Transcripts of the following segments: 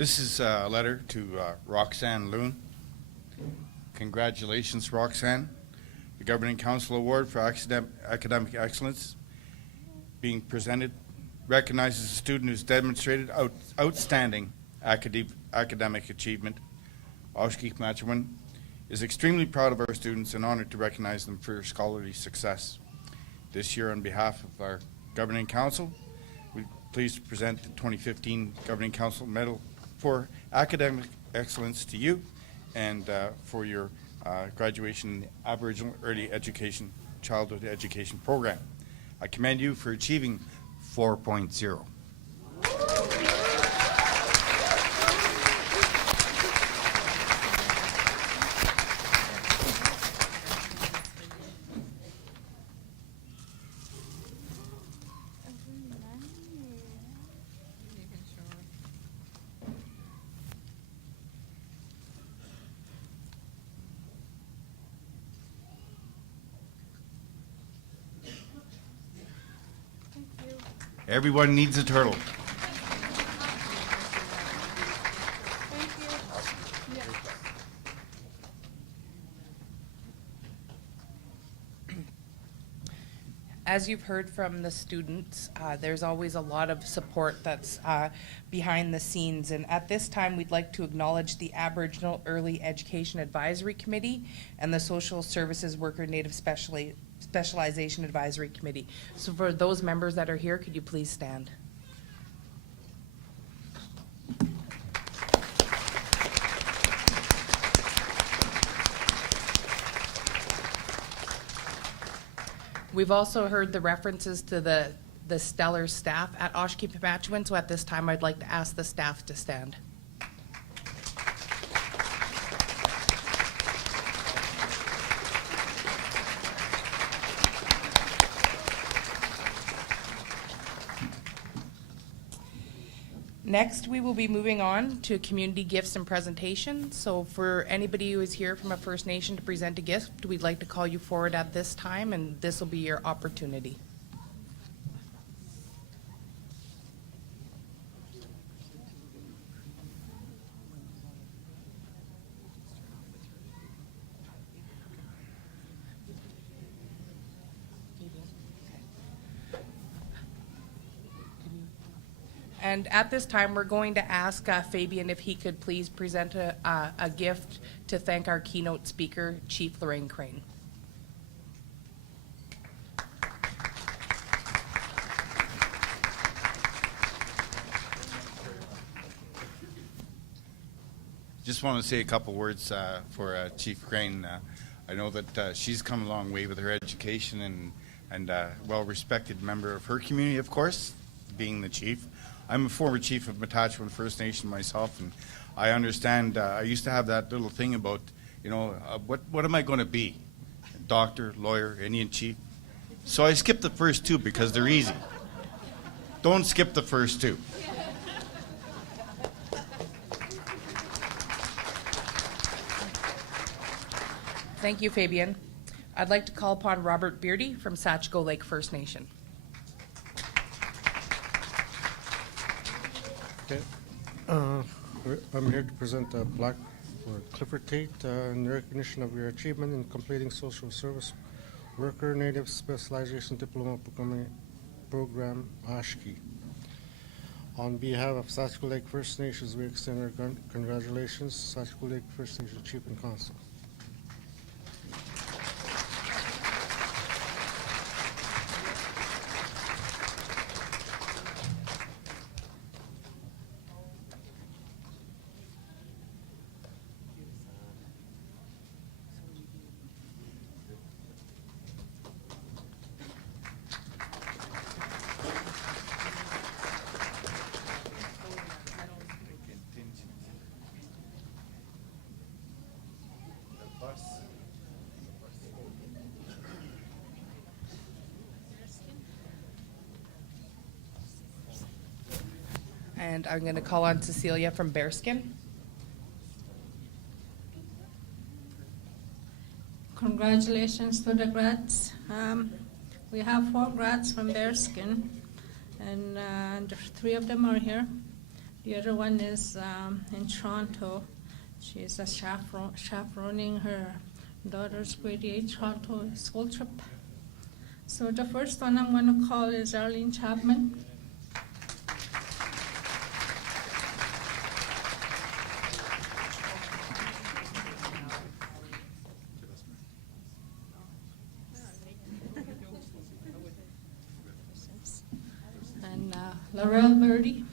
This is a letter to Roxanne Loon. Congratulations, Roxanne. The Governing Council Award for Academic Excellence being presented recognizes a student who's demonstrated outstanding academic achievement. Oshki-Pimache-O-Win is extremely proud of our students and honored to recognize them for scholarly success. This year, on behalf of our Governing Council, we're pleased to present the 2015 Governing Council Medal for Academic Excellence to you and for your graduation in the Aboriginal Early Education Childhood Education Program. I commend you for achieving 4.0. Everyone needs a turtle. As you've heard from the students, there's always a lot of support that's behind the scenes, and at this time we'd like to acknowledge the Aboriginal Early Education Advisory Committee and the Social Services Worker Native Specialization Advisory Committee. So for those members that are here, could you please stand? We've also heard the references to the stellar staff at Oshki-Pimache-O-Win, so at this time I'd like to ask the staff to stand. Next, we will be moving on to community gifts and presentations. So for anybody who is here from a First Nation to present a gift, we'd like to call you forward at this time, and this will be your opportunity. And at this time, we're going to ask Fabian if he could please present a gift to thank our keynote speaker, Chief Lorraine Crane. Just want to say a couple words for Chief Crane. I know that she's come a long way with her education and well-respected member of her community, of course, being the chief. I'm a former chief of Matachewan First Nation myself, and I understand. I used to have that little thing about, what am I going to be? Doctor, lawyer, Indian chief? So I skipped the first two because they're easy. Don't skip the first two. Thank you, Fabian. I'd like to call upon Robert Beardy from Satchko Lake First Nation. Okay. I'm here to present a plaque for Clifford Tate in recognition of your achievement in completing social service worker native specialization diploma program Oshki. On behalf of Satchko Lake First Nations, we extend our congratulations, Satchko Lake First Nation Chief and Council. And I'm going to call on Cecilia from Bearskin. Congratulations to the grads. We have 4 grads from Bearskin, and 3 of them are here. The other one is in Toronto. She's a chaperoning her daughter's grade 8 Toronto school trip. So the first one I'm going to call is Arlene Chapman. And Laurel Birdie.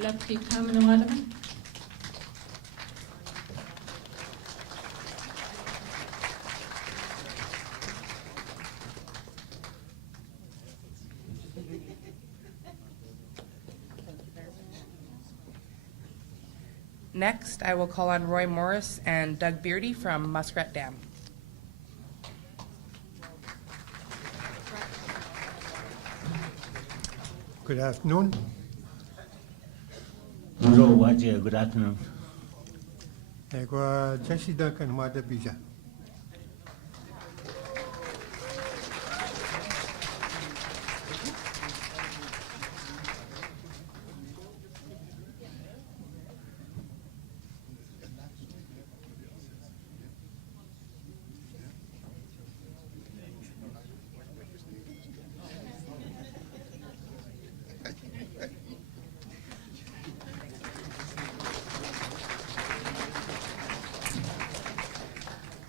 Lefty Kamanawadam. Next, I will call on Roy Morris and Doug Beardy from Muskrat Dam. Good afternoon. Bonjour, Wajia. Good afternoon. Egwa Jesse Duncan Mada Bija.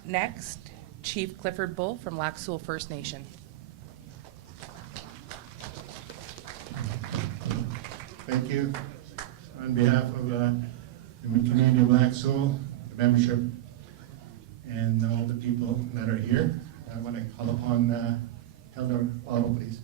Next, Chief Clifford Bull from Lac Seul First Nation. Thank you. On behalf of the community of Lac Seul, the membership, and all the people that are here, I want to call upon Elder Otto, please.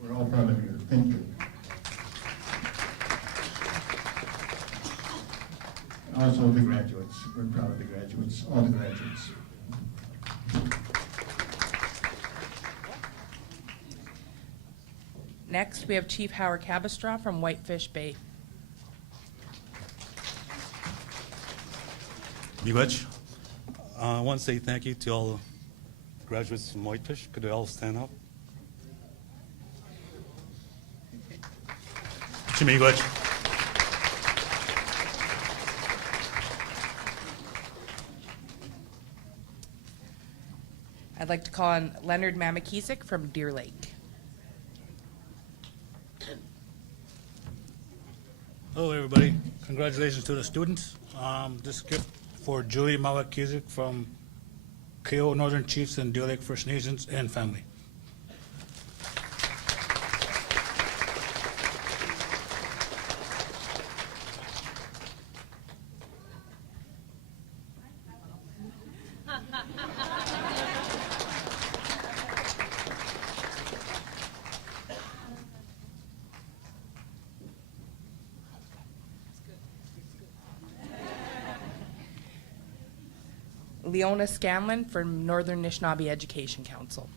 We're all proud of you. Thank you. Also the graduates. We're proud of the graduates, all the graduates. Next, we have Chief Howard Cabastraw from Whitefish Bay. Miigwech. I want to say thank you to all the graduates from Whitefish. Could they all stand up? Miigwech. I'd like to call on Leonard Mamakizik from Deer Lake. Hello, everybody. Congratulations to the students. This gift for Julie Mawakizik from KO Northern Chiefs and Deer Lake First Nations and family. Leona Scanlon from Northern Nishnawbe Education Council.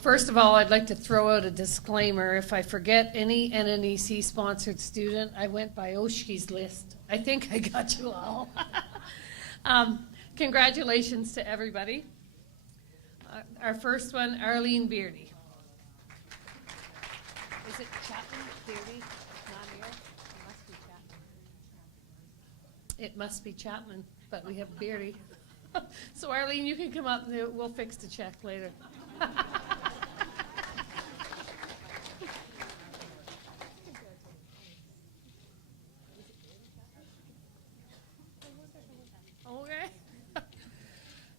First of all, I'd like to throw out a disclaimer. If I forget any NNEC-sponsored student, I went by Oshki's list. I think I got you all. Congratulations to everybody. Our first one, Arlene Beardy. Is it Chapman? Beardy? Not here? It must be Chapman, but we have Beardy. So Arlene, you can come up and we'll fix the check later.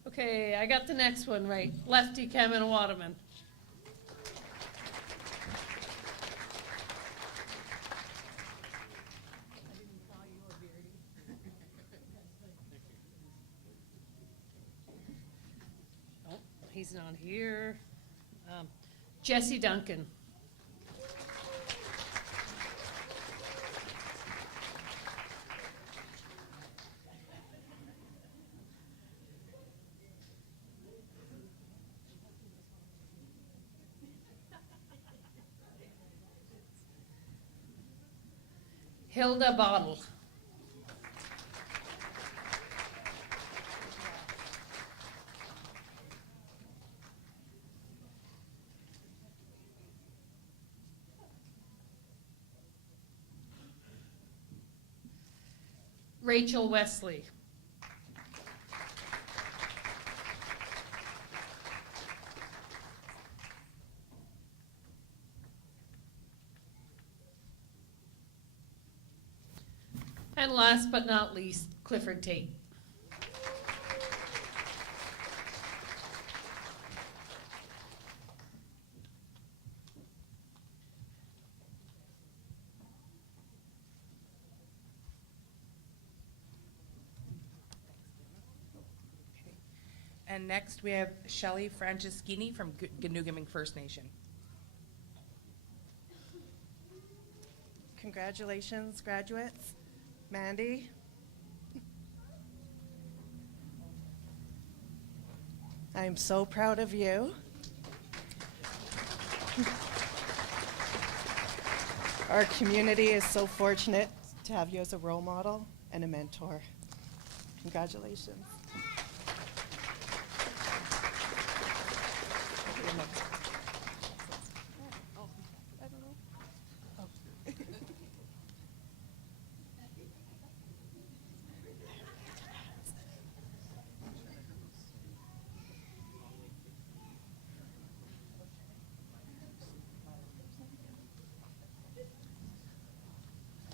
Okay. Okay, I got the next one right. Lefty Kamanawattaman. Oh, he's not here. Jesse Duncan. Hilda Bottle. Rachel Wesley. And last but not least, Clifford Tate. And next, we have Shelley Franceschini from Ganuguming First Nation. Congratulations, graduates. Mandy. I'm so proud of you. Our community is so fortunate to have you as a role model and a mentor. Congratulations.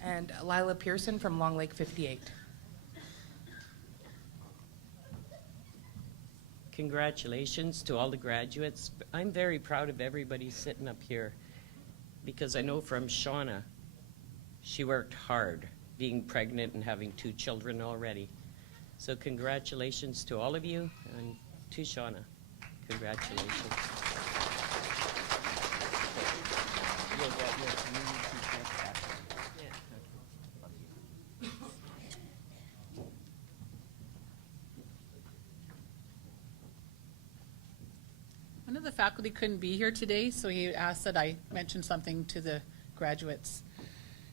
And Lila Pearson from Long Lake 58. Congratulations to all the graduates. I'm very proud of everybody sitting up here because I know from Shauna, she worked hard being pregnant and having 2 children already. So congratulations to all of you and to Shauna. Congratulations. You'll get your community gift after. Yeah. One of the faculty couldn't be here today, so he asked that I mention something to the graduates.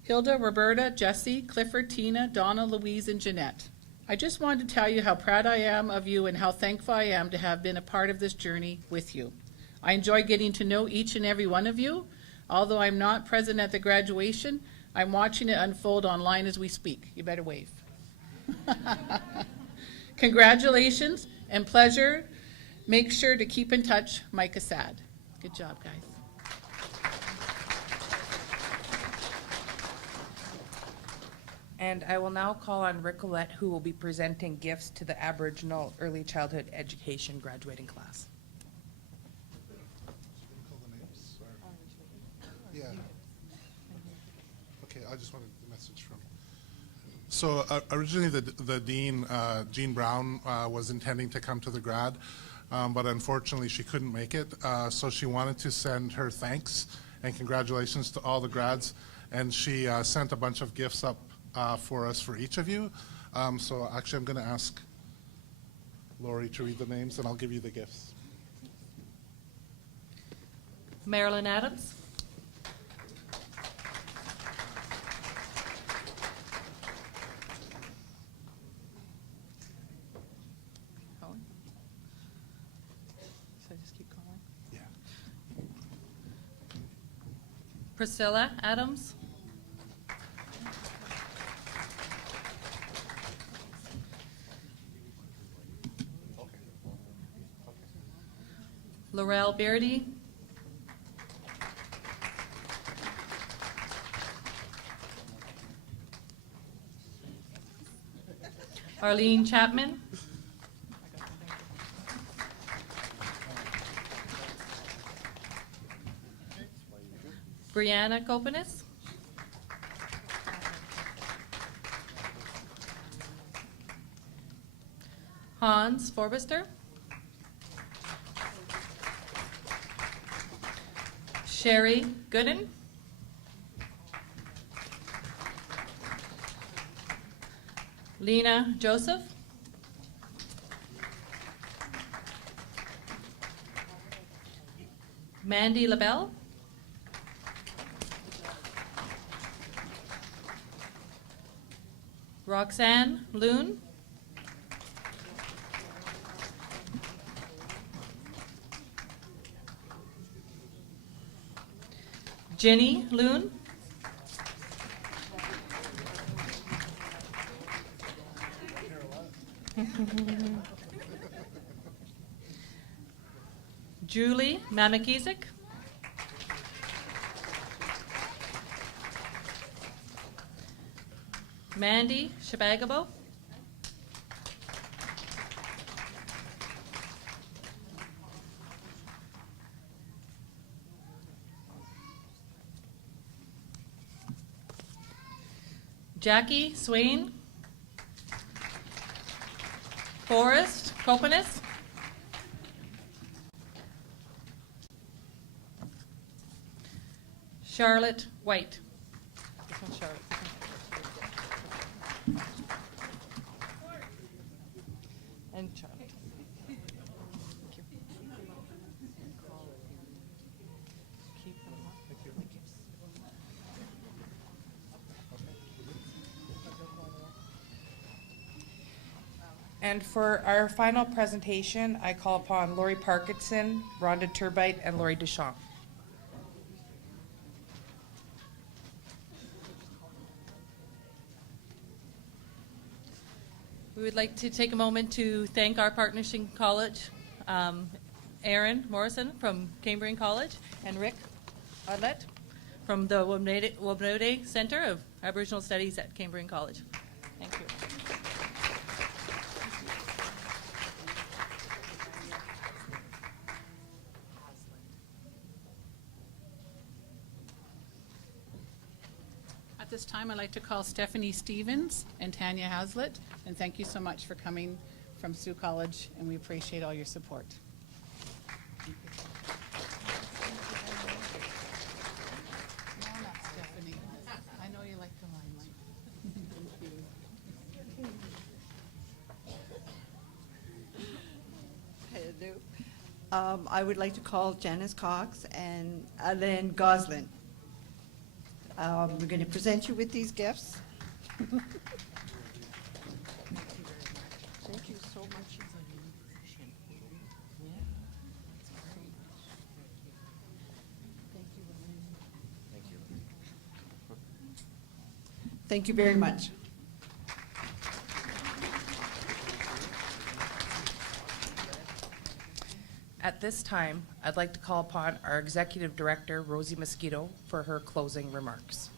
Hilda, Roberta, Jessie, Clifford, Tina, Donna, Louise, and Jeanette. I just wanted to tell you how proud I am of you and how thankful I am to have been a part of this journey with you. I enjoy getting to know each and every one of you. Although I'm not present at the graduation, I'm watching it unfold online as we speak. You better wave. Congratulations and pleasure. Make sure to keep in touch, Mike Assad. Good job, guys. And I will now call on Ricolette, who will be presenting gifts to the Aboriginal Early Childhood Education graduating class. Call the names, or? Yeah. Okay, I just wanted the message from. So originally the dean, Jean Brown, was intending to come to the grad, but unfortunately she couldn't make it. So she wanted to send her thanks and congratulations to all the grads, and she sent a bunch of gifts up for us for each of you. So actually I'm going to ask Lori to read the names, and I'll give you the gifts. Marilyn Adams. So just keep going. Yeah. Priscilla Adams. Laurel Beardy. Arlene Chapman. Brianna Kopanis. Hans Forbister. Sherry Gooden. Lena Joseph. Mandy LaBelle. Roxanne Loon. Jenny Loon. Julie Mamakizek. Mandy Shabagabo. Jackie Swain. Forrest Kopanis. Charlotte White. This one's Charlotte. And Charlotte. Thank you. Keep them up. Thank you. And for our final presentation, I call upon Lori Parkinson, Rhonda Turbite, and Lori Deschamps. We would like to take a moment to thank our partnership college, Aaron Morrison from Cambrian College and Rick Odlett from the Wabnode Center of Aboriginal Studies at Cambrian College. Thank you. At this time, I'd like to call Stephanie Stevens and Tanya Hazlitt, and thank you so much for coming from Sault College, and we appreciate all your support. No, not Stephanie. I know you like the limelight. Thank you. Hello. I would like to call Janice Cox and Alan Goslin. We're going to present you with these gifts. Thank you so much. Thank you very much. At this time, I'd like to call upon our Executive Director, Rosie Mosquito, for her closing remarks.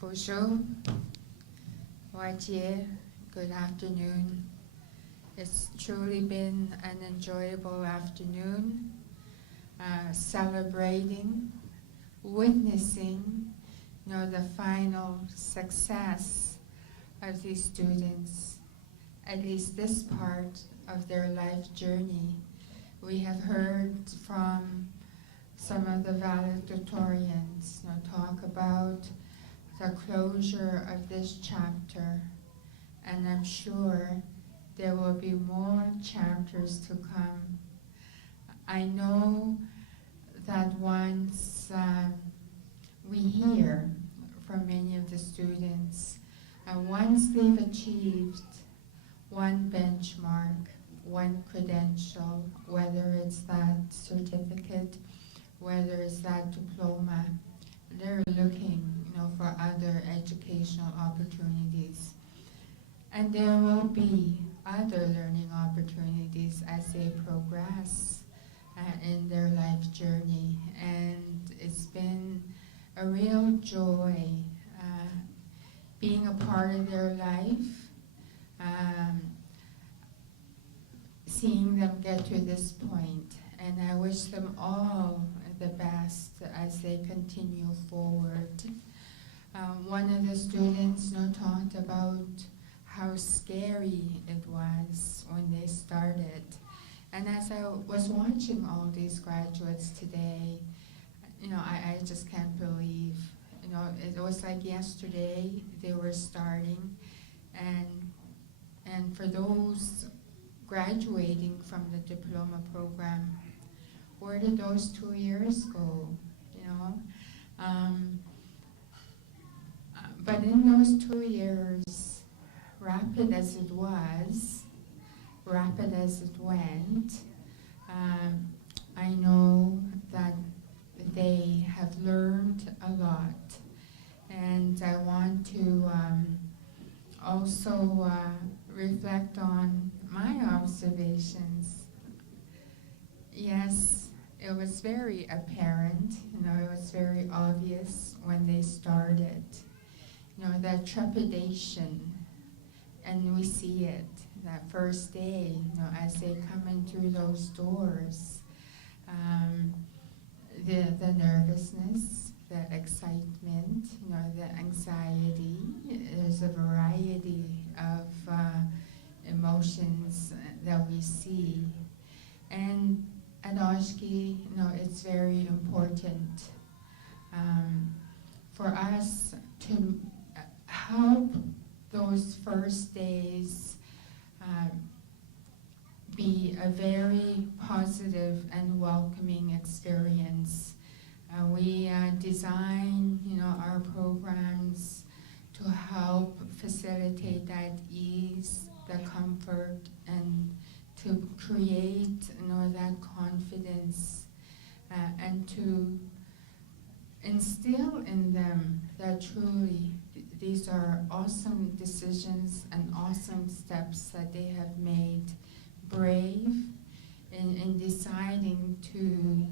Bonjour, Waitier, good afternoon. It's truly been an enjoyable afternoon, celebrating, witnessing, the final success of these students, at least this part of their life journey. We have heard from some of the valedictorians talk about the closure of this chapter, and I'm sure there will be more chapters to come. I know that once we hear from many of the students, and once they've achieved one benchmark, one credential, whether it's that certificate, whether it's that diploma, they're looking, for other educational opportunities. And there will be other learning opportunities as they progress in their life journey. And it's been a real joy being a part of their life. seeing them get to this point, and I wish them all the best as they continue forward. One of the students talked about how scary it was when they started. And as I was watching all these graduates today, I just can't believe, it was like yesterday they were starting, and for those graduating from the diploma program, where did those 2 years go, But in those 2 years, rapid as it was, rapid as it went, I know that they have learned a lot. And I want to also reflect on my observations. Yes, it was very apparent, it was very obvious when they started, that trepidation, and we see it that first day, as they come in through those doors, the nervousness, the excitement, the anxiety. There's a variety of emotions that we see. And at Oshki, it's very important for us to help those first days be a very positive and welcoming experience. We design, our programs to help facilitate that ease, the comfort, and to create, that confidence, and to instill in them that truly these are awesome decisions and awesome steps that they have made, brave in deciding to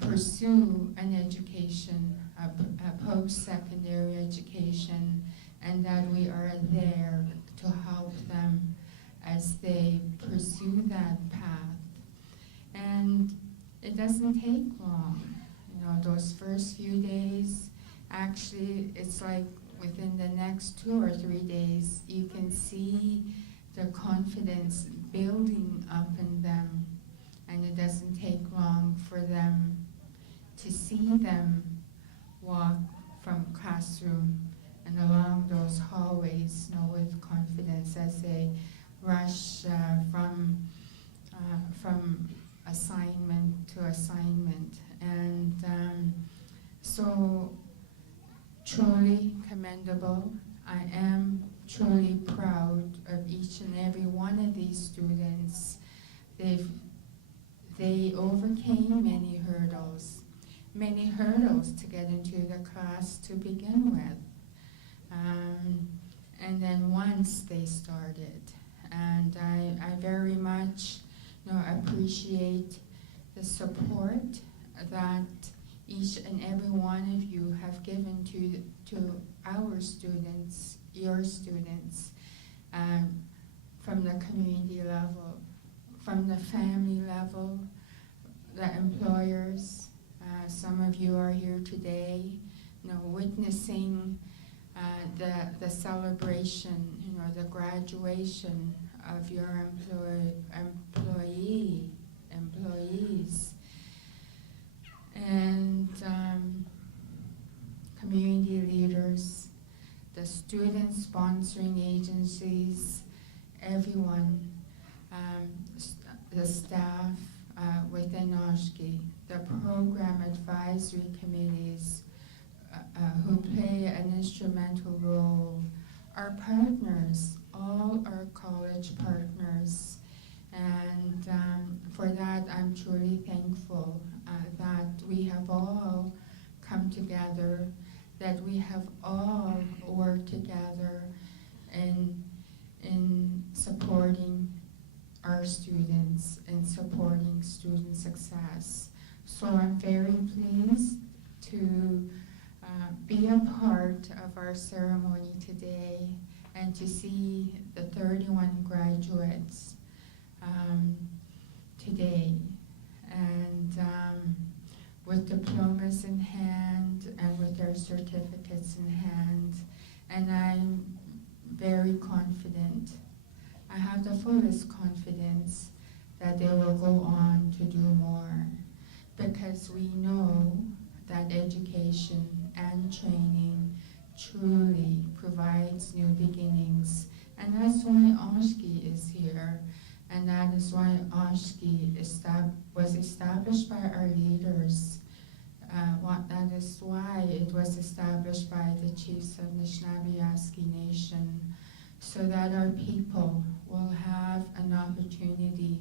pursue an education, a post-secondary education, and that we are there to help them as they pursue that path. And it doesn't take long. Those first few days, actually, it's like within the next 2 or 3 days, you can see the confidence building up in them, and it doesn't take long for them to see them walk from classroom and along those hallways, with confidence as they rush from assignment to assignment. And so truly commendable. I am truly proud of each and every one of these students. They overcame many hurdles to get into the class to begin with. And then once they started, and I very much appreciate the support that each and every one of you have given to our students, your students, from the community level, from the family level, the employers. Some of you are here today, witnessing the celebration, the graduation of your employees, and community leaders, the student sponsoring agencies, everyone, the staff within Oshki, the program advisory committees who play an instrumental role, our partners, all our college partners. And for that, I'm truly thankful that we have all come together, that we have all worked together in supporting our students and supporting student success. So I'm very pleased to be a part of our ceremony today and to see the 31 graduates today. And with diplomas in hand and with their certificates in hand, and I'm very confident. I have the fullest confidence that they will go on to do more, because we know that education and training truly provides new beginnings, and that's why Oshki is here, and that is why Oshki was established by our leaders. That is why it was established by the chiefs of Nishnawbe-Aski Nation, so that our people will have an opportunity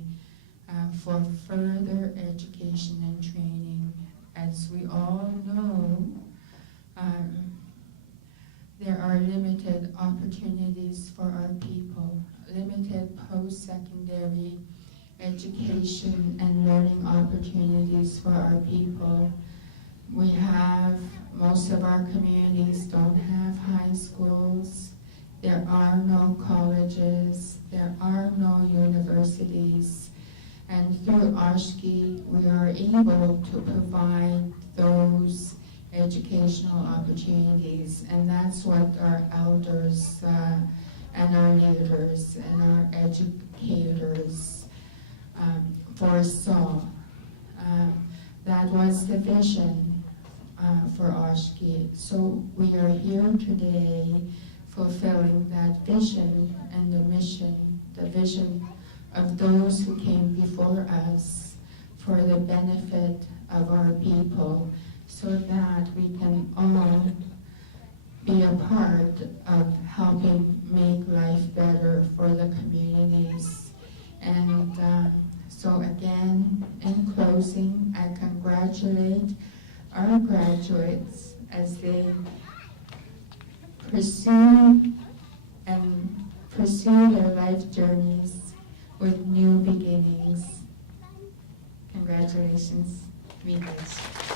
for further education and training. As we all know, there are limited opportunities for our people, limited post-secondary education and learning opportunities for our people. Most of our communities don't have high schools. There are no colleges. There are no universities. And through Oshki, we are able to provide those educational opportunities. And that's what our elders and our leaders and our educators foresaw. That was the vision for Oshki. So we are here today fulfilling that vision and the mission, the vision of those who came before us for the benefit of our people, so that we can all be a part of helping make life better for the communities. And so again, in closing, I congratulate our graduates as they pursue their life journeys with new beginnings. Congratulations, Midas.